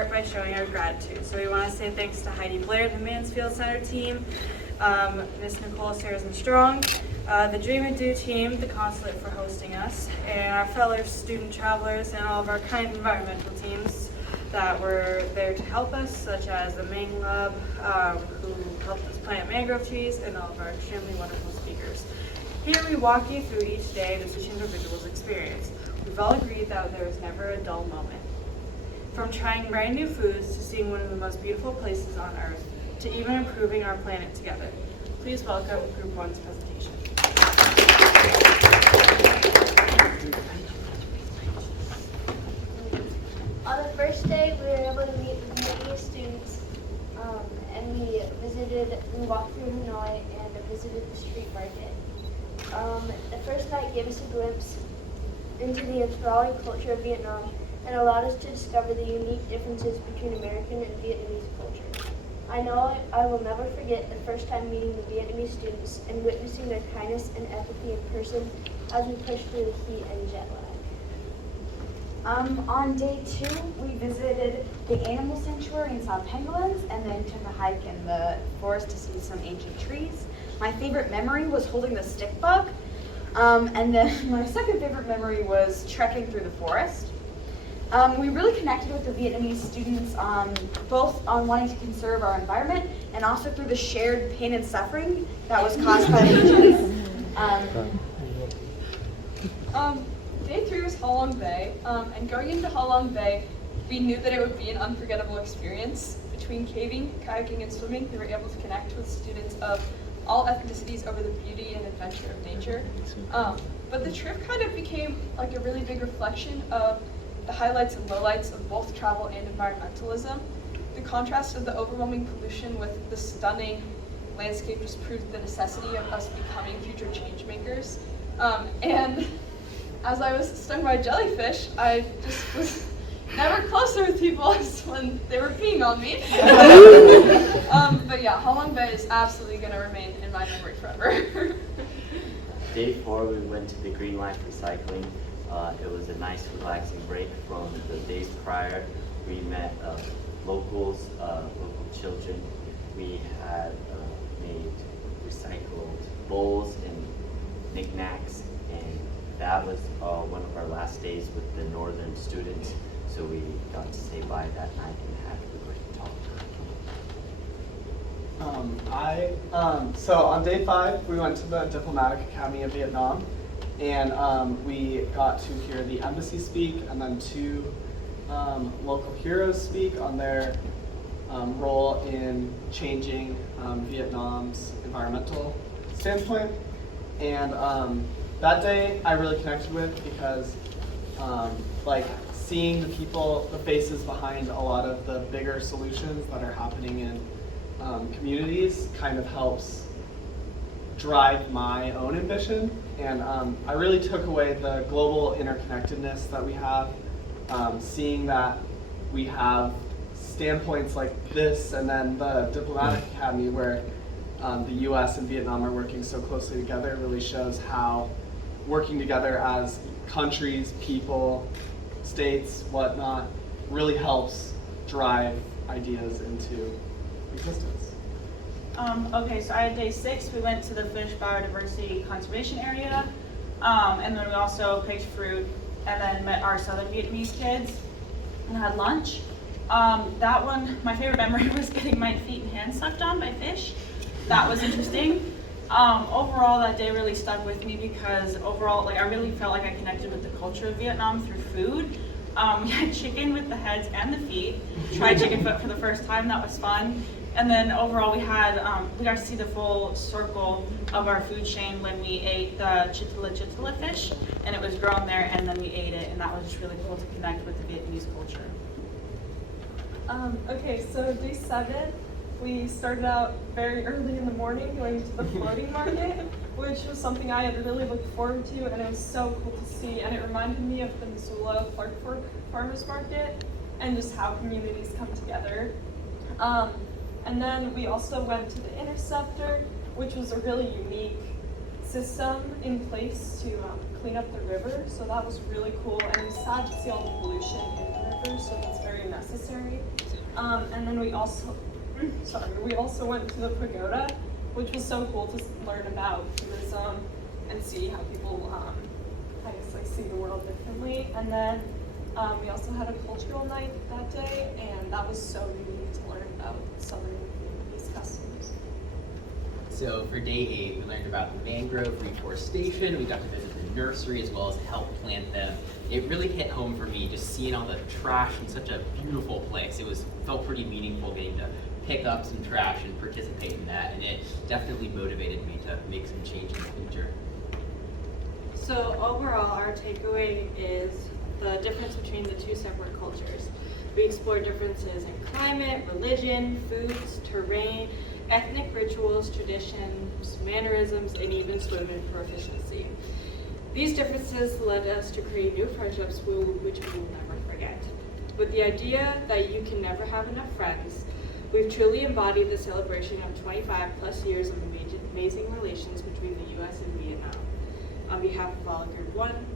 Start by showing our gratitude. So we want to say thanks to Heidi Blair, the Mansfield Center team, Miss Nicole Strong, the Dream&Do team, the consulate for hosting us, and our fellow student travelers and all of our kind environmental teams that were there to help us, such as the Maine Lab, who helped us plant mangrove trees, and all of our extremely wonderful speakers. Here we walk you through each day of each individual's experience. We've all agreed that there is never a dull moment. From trying brand new foods to seeing one of the most beautiful places on earth, to even improving our planet together. Please welcome Group 1's presentation. On the first day, we were able to meet with many students, and we walked through Hanoi and visited the street market. The first night gave us a glimpse into the enthralling culture of Vietnam and allowed us to discover the unique differences between American and Vietnamese culture. I know I will never forget the first time meeting the Vietnamese students and witnessing their kindness and empathy in person as we pushed through the heat and jet lag. On day 2, we visited the animal sanctuary and saw pangolins, and then took a hike in the forest to see some ancient trees. My favorite memory was holding the stick bug, and then my second favorite memory was trekking through the forest. We really connected with the Vietnamese students both on wanting to conserve our environment and also through the shared pain and suffering that was caused by the Asians. Day 3 was Halong Bay, and going into Halong Bay, we knew that it would be an unforgettable experience. Between caving, kayaking, and swimming, we were able to connect with students of all ethnicities over the beauty and adventure of nature. But the trip kind of became like a really big reflection of the highlights and lowlights of both travel and environmentalism. The contrast of the overwhelming pollution with the stunning landscape just proved the necessity of us becoming future change makers. And as I was stung by jellyfish, I just was never closer with people as when they were peeing on me. But yeah, Halong Bay is absolutely going to remain in my memory forever. Day 4, we went to the Green Life Recycling. It was a nice, relaxing break from the days prior. We met local children. We had made recycled bowls and knickknacks, and that was one of our last days with the northern students. So we got to say bye that night and had a great talk. So on day 5, we went to the Diplomatic Academy of Vietnam, and we got to hear the embassy speak, and then 2 local heroes speak on their role in changing Vietnam's environmental standpoint. And that day I really connected with because like seeing the people, the faces behind a lot of the bigger solutions that are happening in communities kind of helps drive my own ambition. And I really took away the global interconnectedness that we have, seeing that we have standpoints like this, and then the Diplomatic Academy where the US and Vietnam are working so closely together really shows how working together as countries, people, states, whatnot, really helps drive ideas into existence. Okay, so I had day 6. We went to the Fish Biodiversity Conservation Area, and then we also picked fruit, and then met our Southern Vietnamese kids and had lunch. That one, my favorite memory was getting my feet and hands sucked on by fish. That was interesting. Overall, that day really stuck with me because overall, I really felt like I connected with the culture of Vietnam through food. We had chicken with the heads and the feet. Tried chicken foot for the first time. That was fun. And then overall, we got to see the full circle of our food chain when we ate the chitilla fish, and it was grown there, and then we ate it, and that was just really cool to connect with the Vietnamese culture. Okay, so day 7, we started out very early in the morning going to the floating market, which was something I had really looked forward to, and it was so cool to see, and it reminded me of the Missoula Clark Fork Farmers Market and just how communities come together. And then we also went to the Interceptor, which was a really unique system in place to clean up the river, so that was really cool, and it was sad to see all the pollution in the river. Changemakers, so that's very necessary. And then we also, we also went to the pagoda, which was so cool to learn about Buddhism and see how people, I guess, like see the world differently. And then we also had a cultural night that day, and that was so unique to learn about Southern Vietnamese customs. So for day 8, we learned about mangrove reforestation. We got to visit the nursery as well as help plant them. It really hit home for me just seeing all the trash in such a beautiful place. It felt pretty meaningful getting to pick up some trash and participate in that, and it definitely motivated me to make some change in the future. So overall, our takeaway is the difference between the two separate cultures. We explored differences in climate, religion, foods, terrain, ethnic rituals, traditions, mannerisms, and even swimming proficiency. These differences led us to create new friendships which we will never forget. With the idea that you can never have enough friends, we've truly embodied the celebration of 25 plus years of amazing relations between the U.S. and Vietnam. On behalf of all of Group 1,